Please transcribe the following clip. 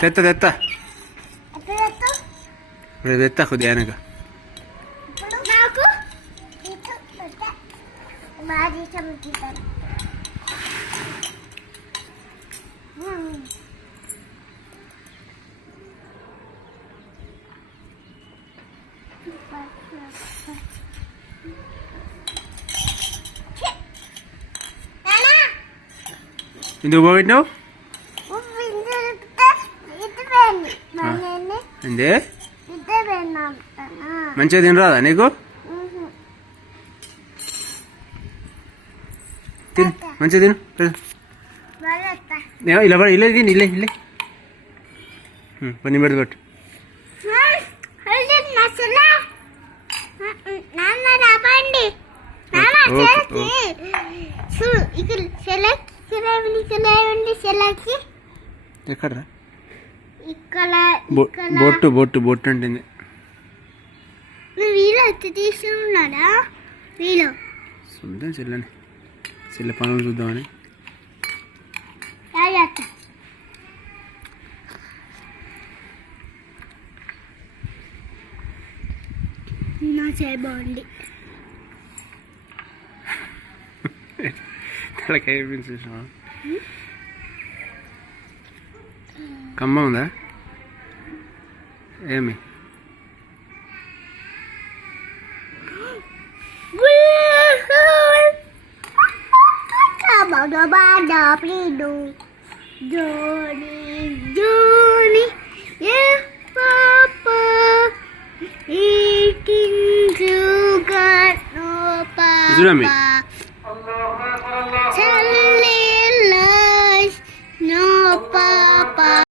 తెత్తా తెత్తా తెత్తా కొద్దిగా ఆయనక ఎందుకు పోగొట్టినావు అందే మంచిగా తినరాదా నీకు తిను మంచిగా తిను ఇలా పడి ఇల్లే తిని ఇల్లే ఇల్లే పని పెడతా పట్టు ఎక్కడరా బొట్టు బొట్టు బొట్టు ఉంటుంది తీసుకున్నాడా చూద్దాం చెల్లని చెల్లె పనులు చూద్దామని బాగుంది తలకాయ కమ్మ ఉందా ఏమి చూడమ్మి